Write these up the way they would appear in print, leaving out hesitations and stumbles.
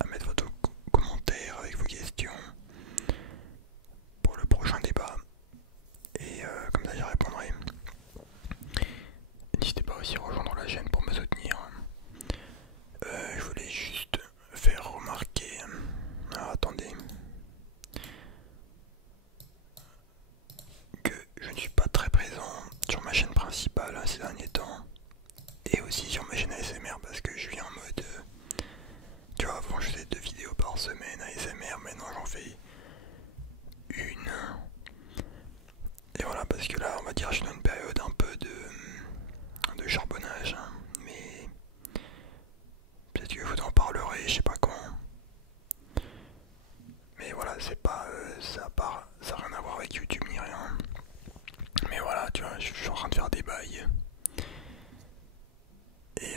à mettre votre commentaire avec vos questions pour le prochain débat. Et comme ça j'y répondrai. N'hésitez pas aussi à rejoindre la chaîne pour me soutenir. Je voulais juste faire remarquer. Alors attendez. Que je ne suis pas très présent sur ma chaîne principale ces derniers temps. Et aussi sur ma chaîne ASMR parce que je suis en mode. Tu vois, avant je faisais 2 vidéos par semaine ASMR, maintenant j'en fais une. Et voilà, parce que là on va dire je suis dans une période un peu de charbonnage. Mais peut-être que je vous en parlerai, je sais pas quand. Mais voilà, c'est pas. Ça n'a rien à voir avec YouTube ni rien. Mais voilà, tu vois, je suis en train de faire des bails. Et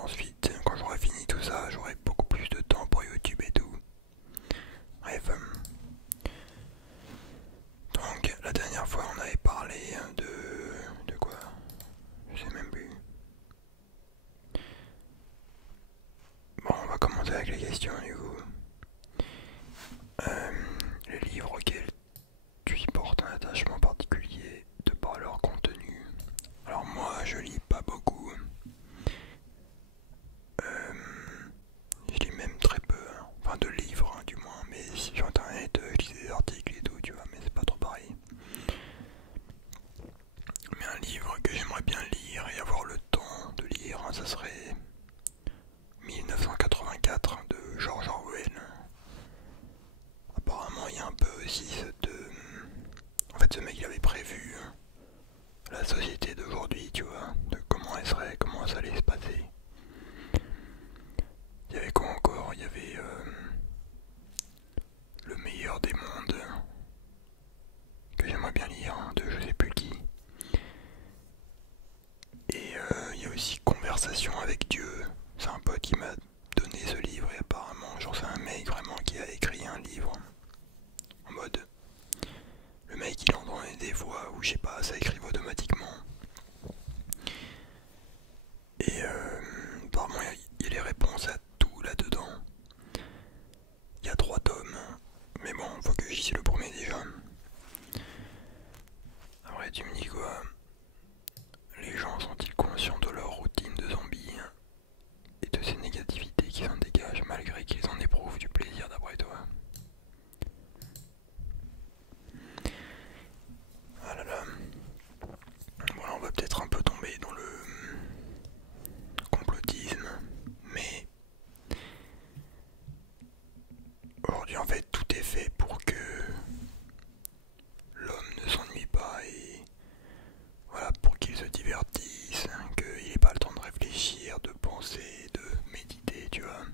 ensuite, quand j'aurai fini tout ça, j'aurai beaucoup plus de temps pour YouTube et tout. Bref. Donc, la dernière fois, on avait parlé de quoi? Je sais même plus. Bon, on va commencer avec les questions du coup. Les livres auxquels tu y portes un attachement particulier de par leur contenu. Alors moi, je lis pas beaucoup. Je lis même très peu, hein. Enfin de livres hein, du moins, mais sur internet je lis des articles et tout, tu vois, mais c'est pas trop pareil. Mais un livre que j'aimerais bien lire et avoir le temps de lire, hein, ça serait 1984 de George Orwell. Apparemment il y a un peu aussi En fait ce mec il avait prévu la société d'aujourd'hui, tu vois, de comment elle serait, comment ça allait se passer. Il y avait quoi encore? Il y avait Le meilleur des mondes, que j'aimerais bien lire, hein, de je sais plus qui. Et il y a aussi Conversation avec Dieu. C'est un pote qui m'a donné ce livre et apparemment, genre c'est un mec vraiment qui a écrit un livre en mode le mec il entendait des voix ou je sais pas, ça écrivait automatiquement. Et apparemment il y a les réponses à tout là-dedans. Il y a 3 tomes, mais bon, faut que j'y sais le premier déjà. Après tu me dis quoi? Les gens sont-ils conscients de leur routine de zombie et de ces négativités qui s'en dégagent malgré qu'ils en éprouvent du plaisir d'après toi? Ah là là. Voilà, on va peut-être un peu tomber dans le complotisme, mais aujourd'hui en fait tout est fait pour que l'homme ne s'ennuie pas et voilà, pour qu'il se divertisse, qu'il n'ait pas le temps de réfléchir, de penser, de méditer, tu vois.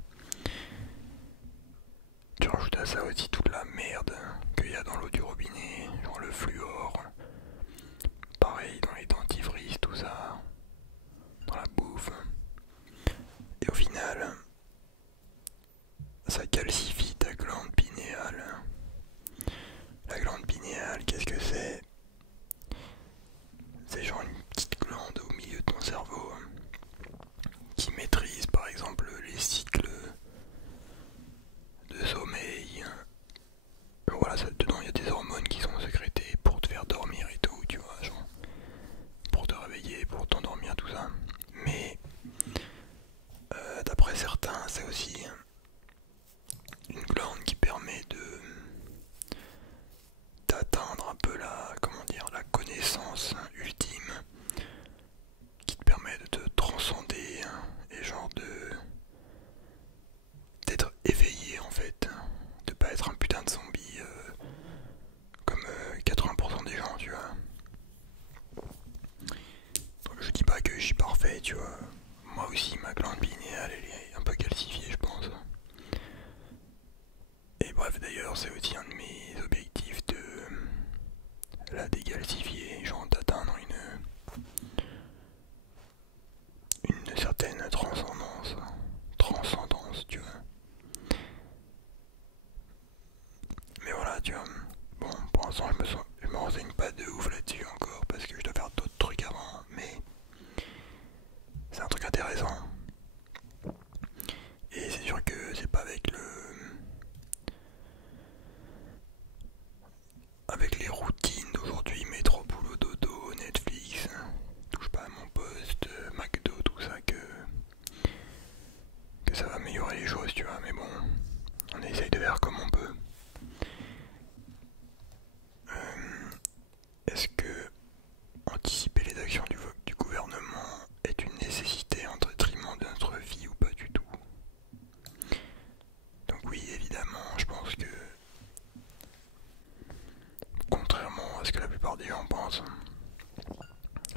Tu rajoutes à ça aussi toute la merde qu'il y a dans l'eau du robinet, genre le fluor, pareil dans les dentifrices, tout ça, dans la bouffe. Et au final, ça calcifie ta glande pinéale. La glande pinéale, qu'est-ce que c'est? C'est genre une petite glande au milieu de ton cerveau qui maîtrise par exemple les cycles de sommeil. Voilà, dedans il y a des hormones qui sont sécrétées pour te faire dormir et tout, tu vois, genre pour te réveiller, pour t'endormir, tout ça. Mais d'après certains, c'est aussi une glande qui permet de d'atteindre un peu la, comment dire, la connaissance ultime, qui te permet de te transcender et genre d'être éveillé en fait, de pas être un putain de zombie comme 80% des gens, tu vois. Je dis pas que je suis parfait, tu vois. Moi aussi, ma glande pinéale, elle est un peu calcifiée, je pense. Et bref, d'ailleurs, c'est aussi un de mes objectifs de la décalcifier, genre d'atteindre une certaine transcendance, tu vois. Mais voilà, tu vois. Bon, pour l'instant, je me renseigne pas de ouf là-dessus encore parce que je dois faire d'autres trucs avant, mais c'est un truc intéressant. Et c'est sûr que c'est pas avec les choses, tu vois, mais bon, on essaye de faire comme on peut. Est-ce que anticiper les actions du gouvernement est une nécessité en détriment de notre vie ou pas du tout? Donc oui, évidemment, je pense que, contrairement à ce que la plupart des gens pensent,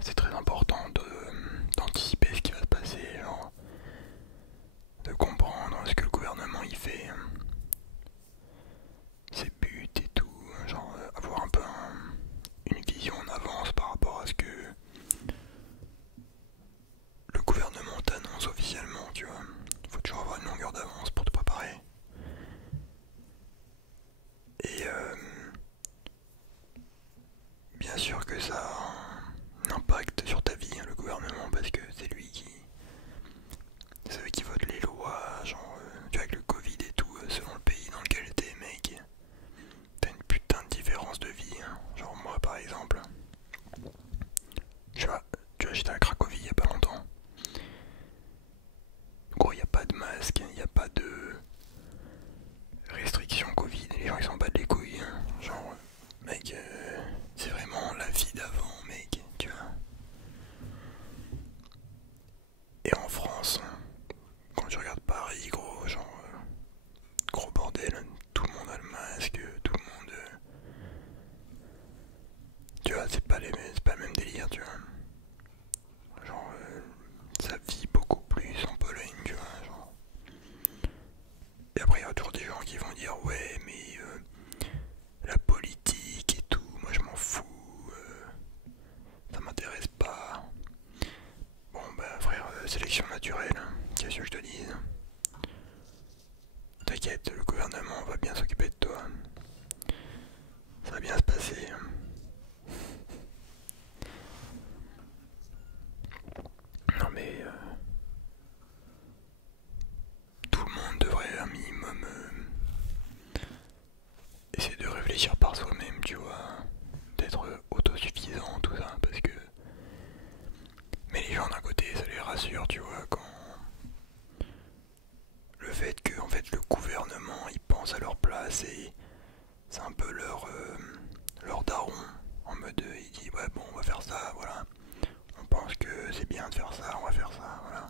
c'est très important d'anticiper ce qui va se passer, genre, de comprendre ce que le gouvernement y fait, ses buts et tout, genre avoir un peu une vision en avance par rapport à ce que le gouvernement t'annonce officiellement, tu vois. Faut toujours avoir une longueur d'avance pour te préparer. Et bien sûr que ça a un impact sur ta vie, hein, le gouvernement, parce que c'est lui qui vote les lois, genre, tu vois, avec le Covid et tout, selon le pays dans lequel t'es, mec, t'as une putain de différence de vie, hein. Genre moi par exemple, tu vois, j'étais à Cracovie il y a pas longtemps. Gros, y a pas de masque, y a pas de restrictions Covid, les gens ils s'en battent les couilles, hein. Genre, mec, c'est vraiment la vie d'avant, mec, tu vois. Et en France, quand tu regardes Paris, gros, genre, gros bordel, tout le monde a le masque, tout le monde. Tu vois, c'est pas le même délire, tu vois. Genre, ça vit beaucoup plus en Pologne, tu vois, genre. Et après, il y a toujours des gens qui vont dire, ouais, mais la politique et tout, moi je m'en fous, ça m'intéresse pas. Bon, bah, frère, sélection naturelle, hein, qu'est-ce que je te dise? T'inquiète, le gouvernement va bien s'occuper de toi. Ça va bien se passer. Non, mais tout le monde devrait un minimum essayer de réfléchir par soi-même, tu vois, d'être autosuffisant, tout ça, parce que. Mais les gens d'un côté, ça les rassure, tu vois, quand. Le fait que, en fait, le gouvernement, ils pensent à leur place et c'est un peu leur daron. En mode, il dit, ouais, bon, on va faire ça, voilà. On pense que c'est bien de faire ça, on va faire ça, voilà.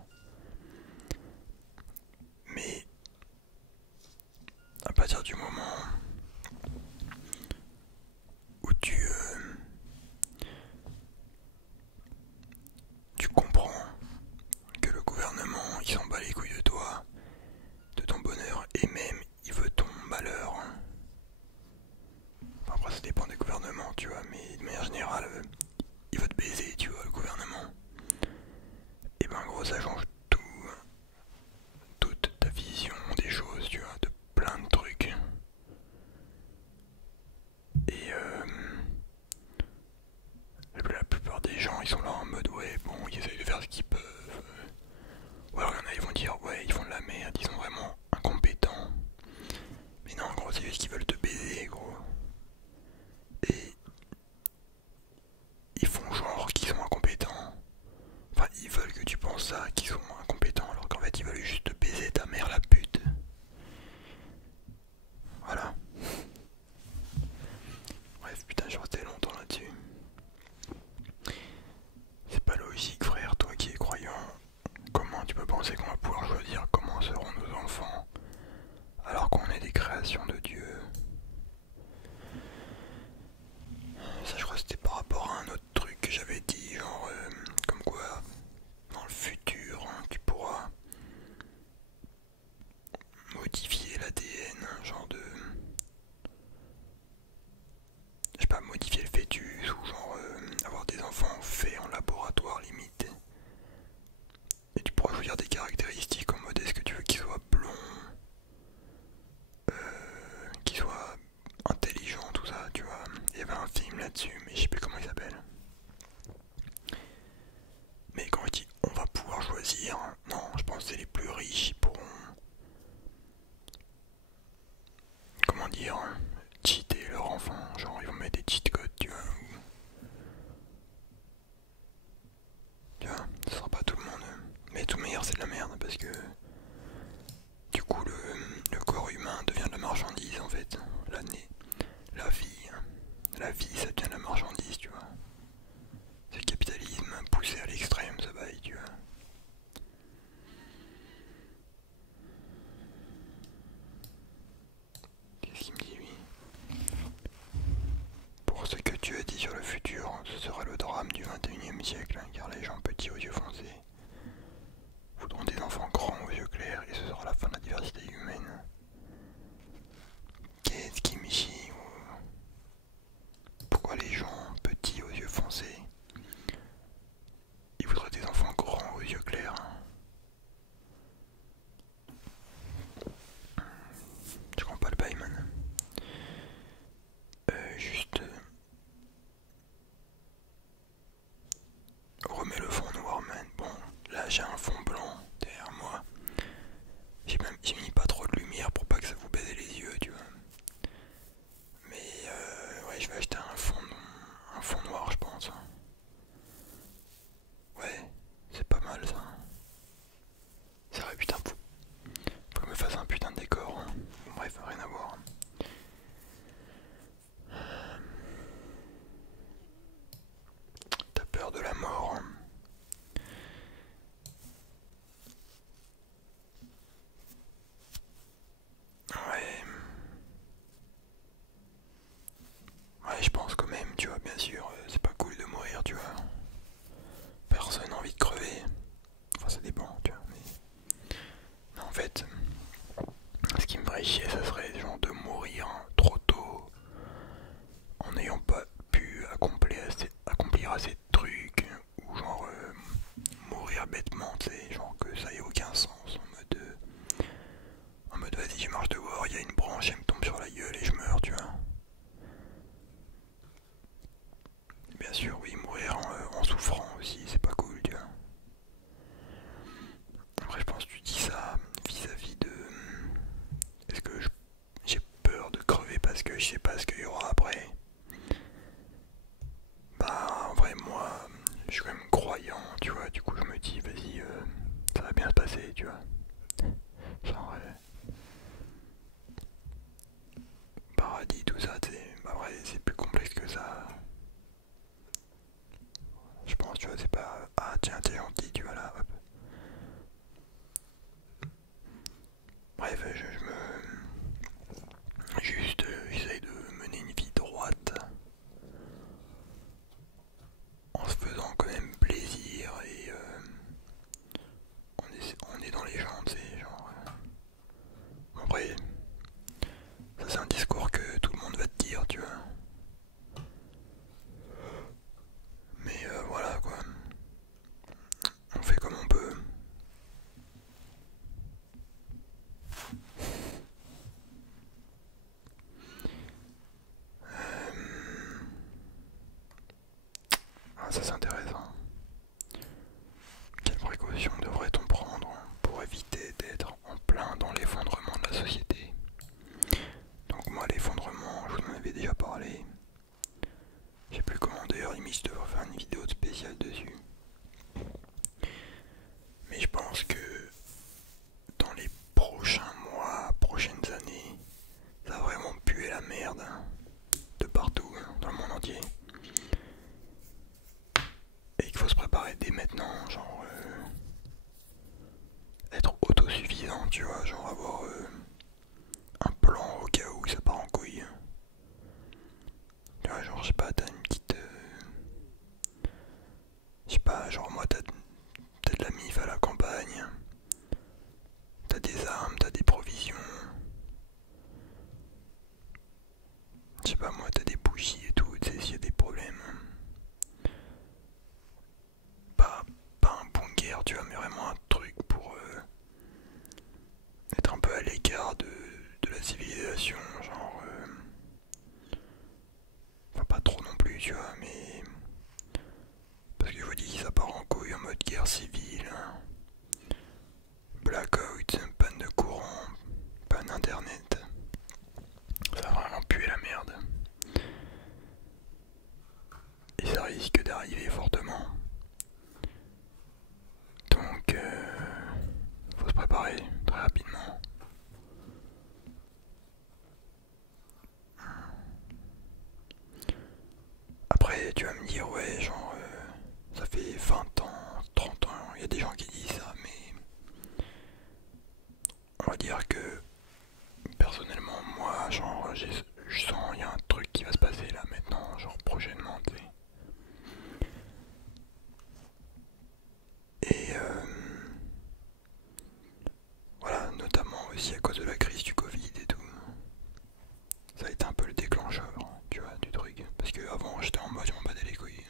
Mais à partir du moment où tu comprends que le gouvernement il s'en bat les couilles de toi, de ton bonheur, et même il veut ton malheur. Enfin, après ça dépend des gouvernements, tu vois, mais de manière générale, il veut te baiser, tu vois, le gouvernement. Et ben gros, ça change tout, toute ta vision des choses, tu vois, de plein de trucs. Et la plupart des gens, ils sont là en mode, ouais, bon, ils essayent de faire ce qu'ils peuvent. Ou alors il y en a, ils vont dire, ouais, ils font de la merde, ils sont vraiment incompétents. Mais non, gros, c'est juste qu'ils veulent te baiser, gros. Et ils font genre qu'ils sont incompétents. Enfin, ils veulent que tu penses ça, qu'ils sont incompétents, alors qu'en fait, ils veulent juste te baiser ta mère, la pute. Voilà. Bref, putain, je restais longtemps là-dessus. C'est pas logique, frère, toi qui es croyant. Comment tu peux penser qu'on va pouvoir choisir comment seront nos enfants alors qu'on est des créations de Dieu? Ça, je crois que c'était par rapport à un autre truc que j'avais dit, genre, comme quoi, dans le futur, hein, tu pourras modifier l'ADN, genre de. Je sais pas, modifier le fœtus, ou genre avoir des enfants faits en laboratoire limite. Et tu pourras choisir des caractéristiques en mode est-ce que tu veux qu'il soit blond, qu'il soit intelligent, tout ça, tu vois. Il y avait un film là-dessus, mais je sais plus comment il s'appelle. Mais quand il dit on va pouvoir choisir, non, je pense que c'est les plus riches qui pourront, comment dire, cheater leur enfant, genre ils vont mettre des cheat codes, tu vois. Tu vois, ce sera pas tout le monde. Mais tout meilleur c'est de la merde parce que du fait. L'année, la vie ça devient la marchandise, tu vois. C'est le capitalisme poussé à l'extrême, ça va, tu vois. Qu'est-ce qu'il me dit lui? Pour ce que tu as dit sur le futur, ce sera le drame du 21e siècle, hein, car les gens petits aux yeux foncés voudront des enfants grands aux yeux clairs et ce sera la fin de la diversité humaine. Qu'est-ce qui me chie? Pourquoi les gens petits aux yeux foncés ils voudraient des enfants grands aux yeux clairs? Je comprends pas le bail, man. Juste remets le fond noir, man. Bon, là j'ai un fond blanc derrière moi. J'ai mis pas trop de lumière pour pas que ça vous baise les yeux, tu vois. Mais ouais, je vais acheter un fond noir, je pense. Ouais, c'est pas mal ça. C'est vrai, putain, faut que je me fasse un putain de décor. Hein. Bon, bref, rien à voir. T'as peur de la mort? Hein. Ouais. Ouais, je pense quand même, tu vois, bien sûr, c'est pas cool de mourir, tu vois. Personne n'a envie de crever. Enfin, ça dépend, tu vois, mais... Non, en fait, ce qui me ferait chier, ça serait genre de mourir trop tôt, en n'ayant pas pu accomplir assez de trucs, ou genre mourir bêtement, tu sais, genre que ça ait aucun sens, en mode vas-y, je marche dehors, il y a une branche, elle me tombe sur la gueule et je meurs, tu vois. Bien sûr, oui, mourir en souffrant aussi, c'est pas cool, tu vois. Après, je pense que tu dis ça vis-à-vis de... Est-ce que j'ai peur de crever parce que je sais pas ce qu'il y aura après? Bah, en vrai, moi, je suis quand même croyant, tu vois. Du coup, je me dis, vas-y, ça va bien se passer, tu vois. Genre, paradis, tout ça, tu sais. Bah, vrai, c'est plus complexe que ça. Je pense, tu vois, c'est pas... Ah, tiens, t'es gentil, tu vois, là, hop. Bref, je me... Juste, j'essaye de mener une vie droite en se faisant quand même plaisir et on est dans les gens, tu sais, genre... Après, ça c'est un discours que tout le monde va te dire, tu vois. Mais voilà quoi, on fait comme on peut. Ah, ça c'est intéressant. Quelles précautions devrait-on prendre pour éviter d'être en plein dans l'effondrement de la société? Donc moi l'effondrement, je vous en avais déjà parlé. J'ai plus comment d'ailleurs, limite je devrais faire une vidéo spéciale dessus. Mais je pense que dans les prochains mois, prochaines années, ça va vraiment puer la merde de partout, dans le monde entier. Et qu'il faut se préparer dès maintenant, genre être autosuffisant, tu vois, genre avoir un plan au cas où ça part en couille. Tu vois, genre je sais pas, t'as une petite... je sais pas, genre moi t'as de la mif à la campagne, t'as des armes, t'as des provisions. Je sais pas moi, t'as des bougies et tout, tu sais s'il y a des problèmes. Pas un bunker, tu vois, mais vraiment un truc pour être un peu à l'écart de la civilisation, genre... enfin pas trop non plus, tu vois, mais... Parce que je vous dis, ça part en couille en mode guerre civile. Blackout, panne de courant, panne internet. Ça va vraiment puer la merde. Et ça risque d'arriver fortement. Donc, faut se préparer très rapidement. dire ouais genre ça fait 20 ans, 30 ans, il y a des gens qui disent ça, mais on va dire que personnellement moi genre je sens il y a un truc qui va se passer là maintenant, genre prochainement, tu sais. Et voilà, notamment aussi à cause de la crise du Covid et tout. Ça a été un peu le déclencheur, tu vois, du truc. Parce que avant j'étais en mode je m'en battais les couilles.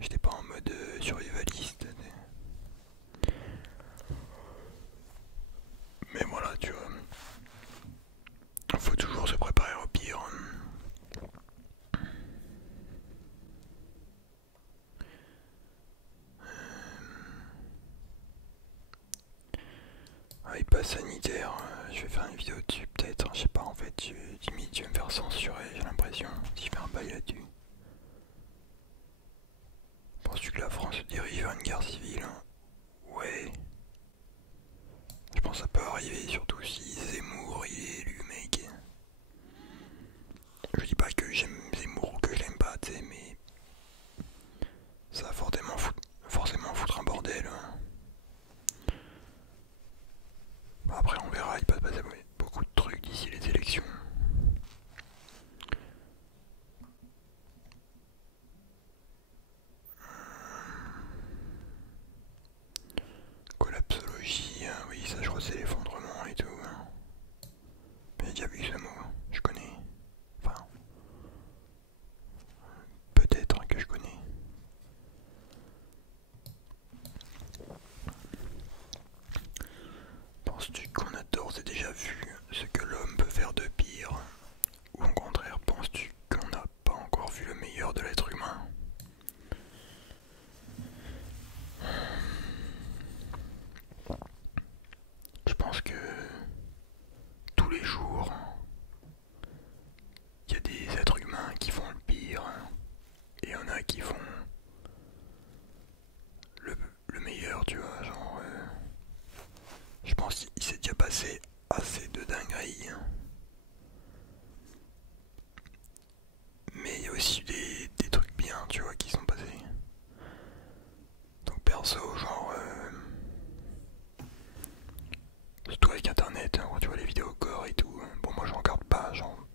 J'étais pas en mode survivaliste. Mais voilà, tu vois. Faut toujours se préparer au pire. Ah, il passe sanitaire, je vais faire une vidéo dessus peut-être, je sais pas en fait, Jimmy tu vas me faire censurer, j'ai l'impression, si je fais un bail là-dessus. Penses-tu que la France se dirige vers une guerre civile? Ouais. Je pense que ça peut arriver, surtout si Zemmour il est élu, mec. Je dis pas que j'aime Zemmour ou que je l'aime pas, tu sais, mais ça va forcément foutre un bordel. Après on verra, il va se passer beaucoup de trucs d'ici les élections. Collapsologie, hein, oui ça je crois c'est l'effondrement et tout. J'ai déjà vu ce mot, je connais. Enfin, peut-être que je connais. Penses-tu qu'on a d'ores et déjà vu ce que l'homme peut faire de pire? Ou au contraire, penses-tu qu'on n'a pas encore vu le meilleur de l'être humain? Je pense que tous les jours, il y a des êtres humains qui font le pire et il y en a qui font le meilleur, tu vois, genre je pense qu'il s'est déjà passé assez de dingueries. Mais il y a aussi des trucs bien, tu vois, qui sont passés. Donc perso, genre surtout avec internet, hein, quand tu vois les vidéos gore et tout, bon moi je regarde pas, genre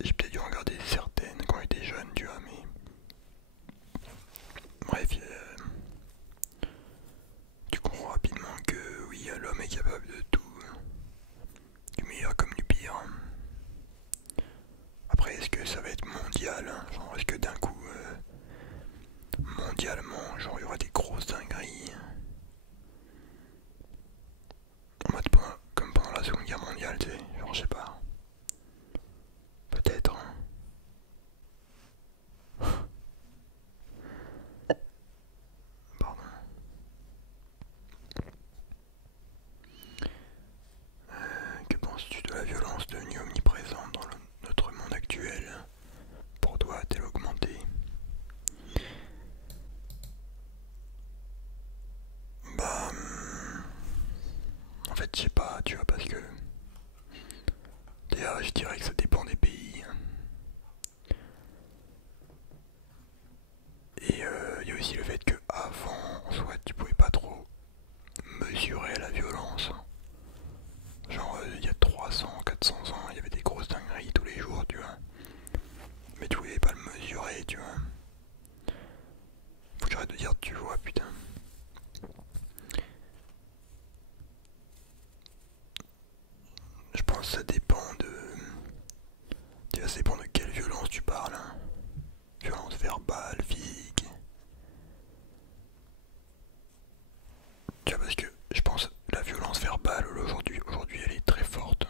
j'ai peut-être dû regarder certaines quand j'étais jeune, tu vois, mais bref, tu comprends rapidement que oui, l'homme est capable de tout, du meilleur comme du pire. Après, est-ce que ça va être mondial, hein, genre est-ce que d'un coup, mondialement, genre il y aura des grosses dingueries, en mode comme pendant la Seconde Guerre mondiale, tu sais, genre je sais pas, peut-être, hein. Pardon. Que penses-tu de la violence devenue omniprésente dans notre monde actuel? Pour toi, a-t-elle augmenté? Bah, en fait, je sais pas, tu vois, parce que déjà, je dirais que ça dépend des pays. Et il y a aussi le fait que avant, en soit, tu pouvais pas trop mesurer la violence. Genre, il y a 300, 400 ans, il y avait des grosses dingueries tous les jours, tu vois. Mais tu pouvais pas le mesurer, tu vois. Faut que j'arrête de dire tu vois, putain. Je pense que ça dépend de... Tu vois, ça dépend de quelle violence tu parles, hein. Violence verbale, physique. Tu vois, parce que je pense que la violence verbale aujourd'hui elle est très forte.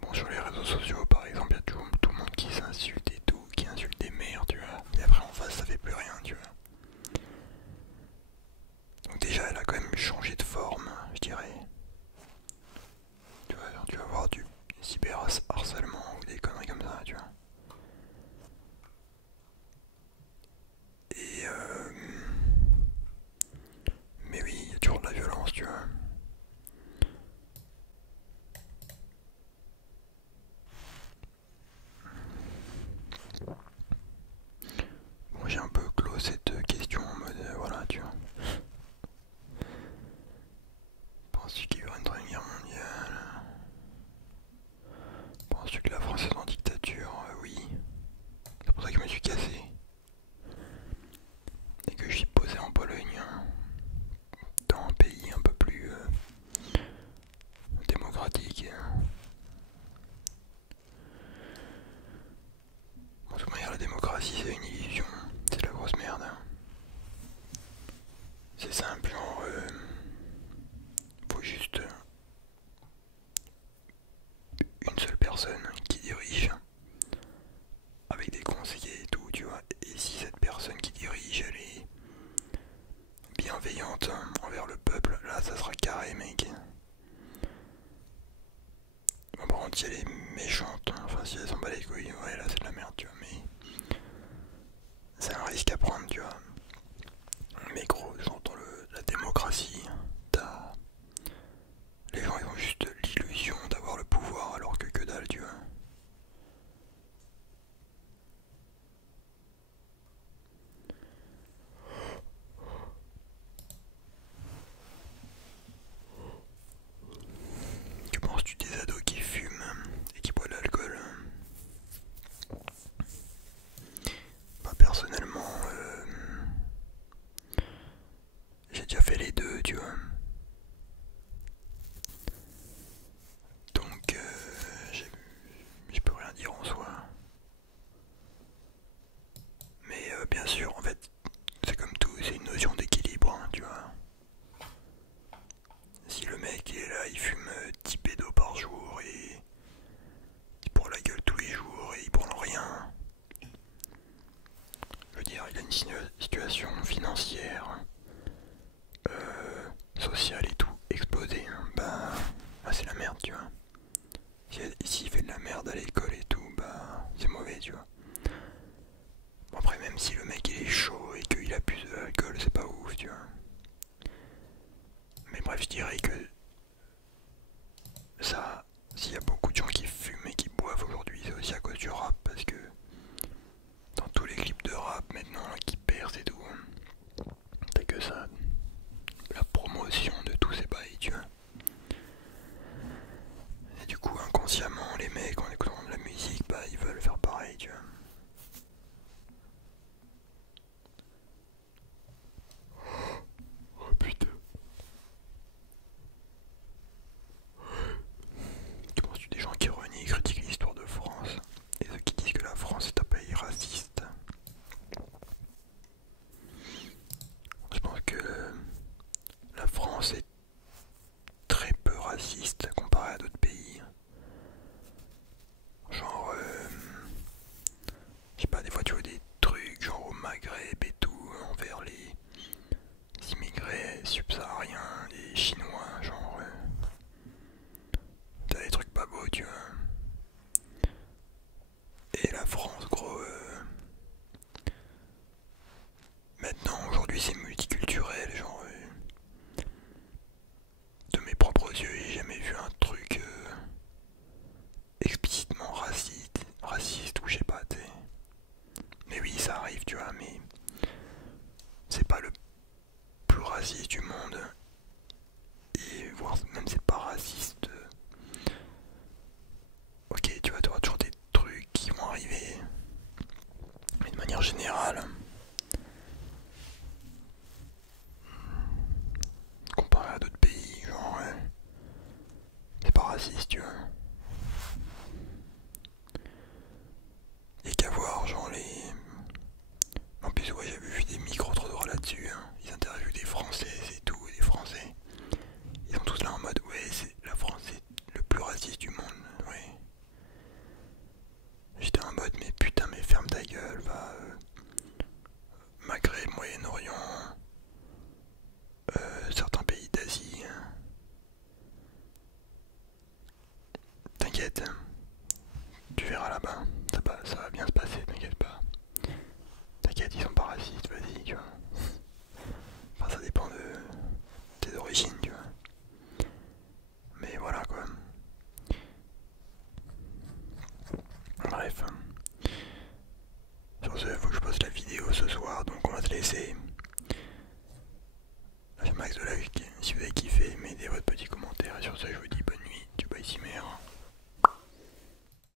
Bon, sur les réseaux sociaux par exemple, il y a tout le monde qui s'insulte et tout, qui insulte des mères, tu vois. Et après en face ça fait plus rien, tu vois. Donc déjà elle a quand même changé de forme, je dirais. Tu vas voir du cyberharcèlement ou des conneries comme ça, tu vois. Penses-tu qu'il y aura une troisième guerre mondiale? Penses-tu que la France est en dictature? Oui. C'est pour ça que je me suis cassé. Et que je suis posé en Pologne. Dans un pays un peu plus démocratique. Bon, de toute manière, la démocratie c'est une illusion. C'est la grosse merde. C'est simple, genre. Faut juste une seule personne qui dirige. Avec des conseillers et tout, tu vois. Et si cette personne qui dirige, elle est bienveillante envers le peuple, là ça sera carré, mec. Bon, par contre, si elle est méchante, enfin si elle s'en bat les couilles, ouais, là c'est de la merde, tu vois. Mais c'est un risque à prendre, tu vois. Mais gros, genre dans la démocratie, t'as. Les gens ils ont juste l'illusion d'avoir le pouvoir alors que dalle, tu vois. Que penses-tu des ados qui fument et qui boivent de l'alcool? Bah personnellement, j'ai déjà fait les deux, tu vois. Donc, je peux rien dire en soi. Mais bien sûr, en fait, c'est comme tout, c'est une notion d'équilibre, hein, tu vois. Si le mec est là, il fume 10 pédos par jour et il bourre la gueule tous les jours et il branle rien. Je veux dire, il a une situation financière, sociale et tout explosée. Bah, c'est la merde, tu vois. S'il fait de la merde à l'école et tout, bah, c'est mauvais, tu vois. Bon, après, même si le mec il est chaud et qu'il abuse de l'alcool, c'est pas ouf, tu vois. Mais bref, je dirais que ça, s'il y a beaucoup de gens qui fument et qui boivent aujourd'hui, c'est aussi à cause du rap, parce que dans tous les clips de rap maintenant là, qui percent et tout, t'as que ça, la promotion de tous ces bails, tu vois. Et du coup, inconsciemment, les mecs en écoutant de la musique, bah ils veulent faire pareil, tu vois. Oh putain. Que penses-tu des gens qui renient et critiquent l'histoire de France et ceux qui disent que la France est un pays raciste? Je pense que la France est très peu raciste comparé à d'autres pays. Genre, je sais pas, des fois tu vois des trucs genre au Maghreb et tout, envers les immigrés subsahariens, les Chinois, genre, t'as des trucs pas beaux, tu vois. Et la France, gros, maintenant, aujourd'hui c'est multiculturel, genre, de mes propres yeux, j'ai jamais vu un truc explicitement raciste ou je sais pas, t'sais. Mais oui, ça arrive, tu vois, mais c'est pas le plus raciste du monde. Et voire même c'est pas raciste. Ok, tu vois, t'auras toujours des trucs qui vont arriver. Mais de manière générale, comparé à d'autres pays, genre, c'est pas raciste, tu vois.